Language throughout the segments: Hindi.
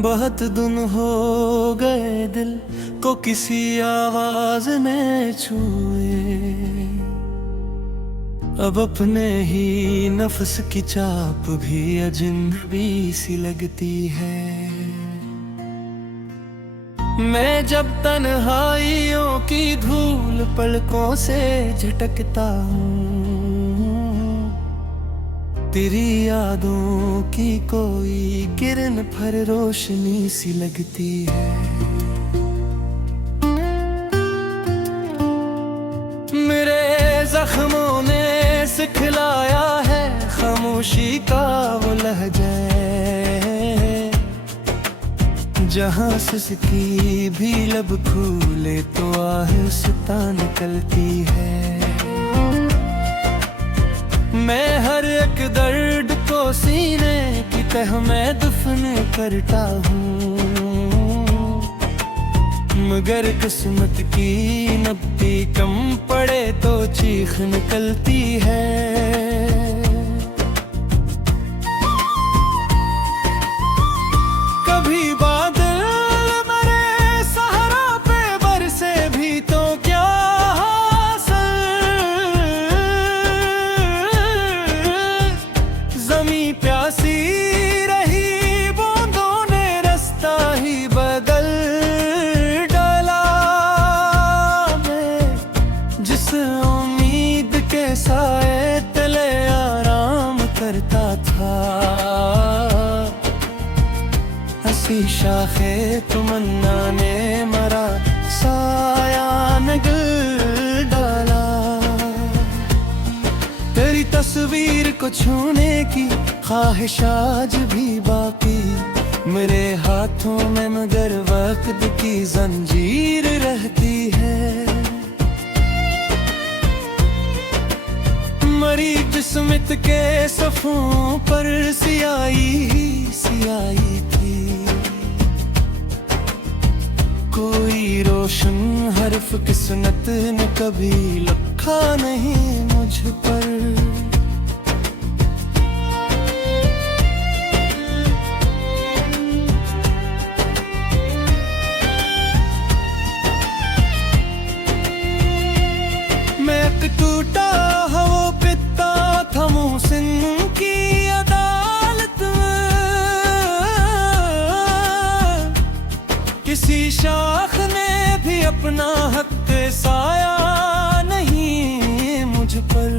बहुत दिन हो गए दिल को किसी आवाज ने छुए, अब अपने ही नफ्स की चाप भी अजनबी सी लगती है। मैं जब तन्हाइयों की धूल पलकों से झटकता हूँ, तेरी यादों की कोई किरण पर रोशनी सी लगती है। मेरे जख्मों ने सिखलाया है खामोशी का वो लहजा, जहाँ सिसकी भी लब खूले तो आहिस्ता निकलती है। मैं हर एक दर्द को सीने की तह में दफन करता हूँ, मगर किस्मत की नब्बी कम पड़े तो चीख निकलती है। कभी बादल मेरे सहारा पे बरसे भी तो क्या प्यासी रही बूंदों ने रास्ता ही बदल डाला। मैं जिस उम्मीद के साए तले आराम करता था, हंसी शाखे तमन्ना ने मरा साया नगल डाला। तेरी तस्वीर को छूने की ख्वाहिश आज भी बाकी मेरे हाथों में, मगर वक्त की जंजीर रहती है। मरी जिस्मत के सफ़ों पर सियाही ही सियाही थी, कोई रोशन हर्फ किस्मत ने कभी लिखा नहीं मुझ पर। टूटा हवा पिता था मोहसिन की अदालत में, किसी शाख ने भी अपना हक साया नहीं मुझ पर।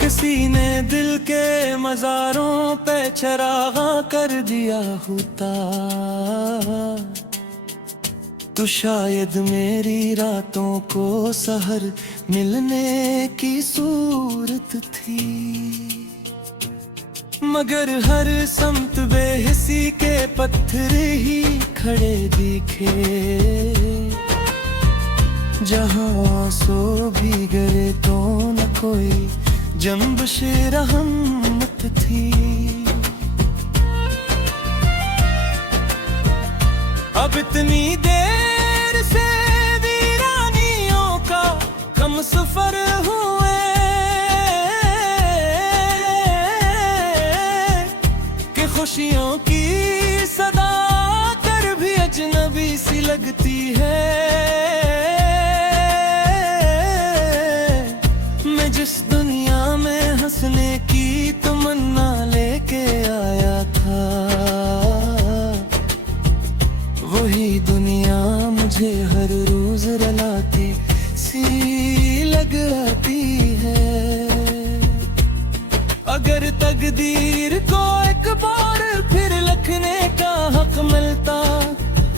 किसी ने दिल के मज़ारों पे चरागा कर दिया होता, तो शायद मेरी रातों को सहर मिलने की सूरत थी। मगर हर समत बेहिसी के पत्थर ही खड़े दिखे, जहाँ सो भी गए तो न कोई जंबश रहमत थी। अब इतनी देर से वीरानियों का हम सफर हुए, कि खुशियों की सदा कर भी अजनबी सी लगती है। मैं जिस दुनिया में हंसने की तमन्ना लेके आया था, वही दुनिया मुझे हर रोज रलाती सी लग आती है। अगर तकदीर को एक बार फिर लिखने का हक मिलता,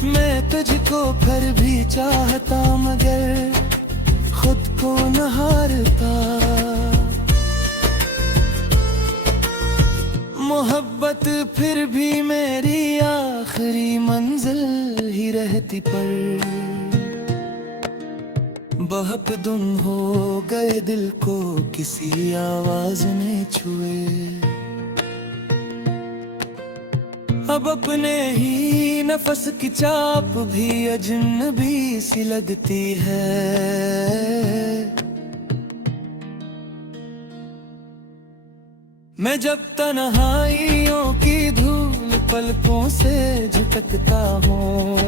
मैं तुझको फिर भी चाहता, मगर खुद को न हारता। मोहब्बत फिर भी मेरी आखिरी मंजिल ही रहती, पर बहुत दिन हो गए दिल को किसी आवाज ने छुए, अब अपने ही नफस की चाप भी अजनबी सी लगती है। मैं जब तन्हाइयों की धूल पलकों से झटकता हूँ,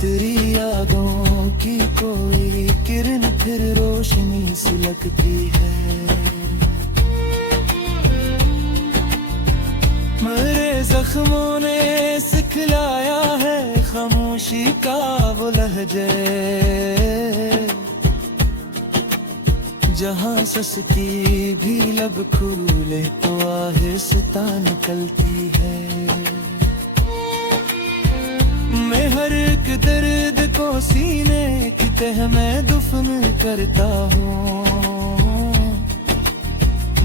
तेरी यादों की कोई किरण फिर रोशनी सी लगती है। मेरे जख्मों ने सिखलाया है खामोशी का वो लहजे, जहाँ सस्ती भी लब खूले तो आहिस्ता निकलती है। मैं हर एक दर्द को सीने की तह में दफन करता हूँ,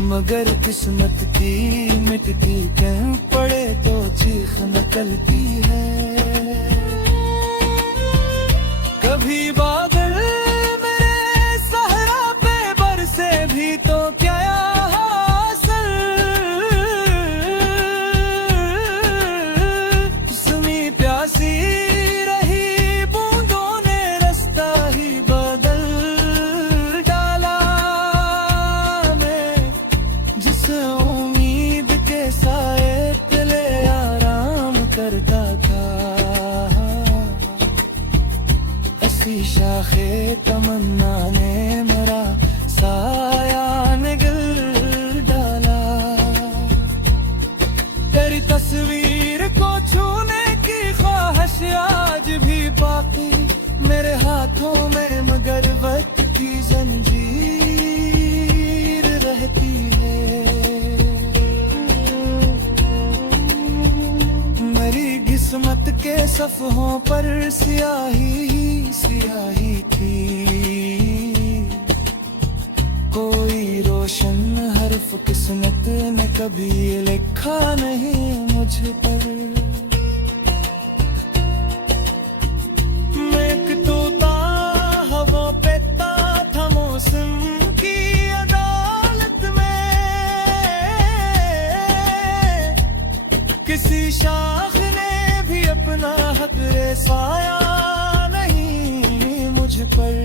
मगर किस्मत की मिटती कहीं पड़े तो चीख निकलती है। कभी बादल मेरे सहरा पे बरसे भी तो क्या हासिल, सुनी प्यासी रही बूंदों ने रास्ता ही बदल डाला। मैं जिस उम्मीद के साए तले आराम करता था, ऐसी शाखे तमन्ना ने मेरा साया निगल डाला। तेरी तस्वीर को छूने की ख्वाहिश आज भी बाकी मेरे हाथों में, मगर वक्त की जंजीर रहती है। मेरी किस्मत के सफ़हों पर स्याही ही स्याही थी, कोई रोशन हर्फ किस्मत ने कभी लिखा नहीं मुझ पर। मैं एक तोता हवा पे था मौसम की अदालत में, किसी शाख ने भी अपना हक साया नहीं मुझ पर।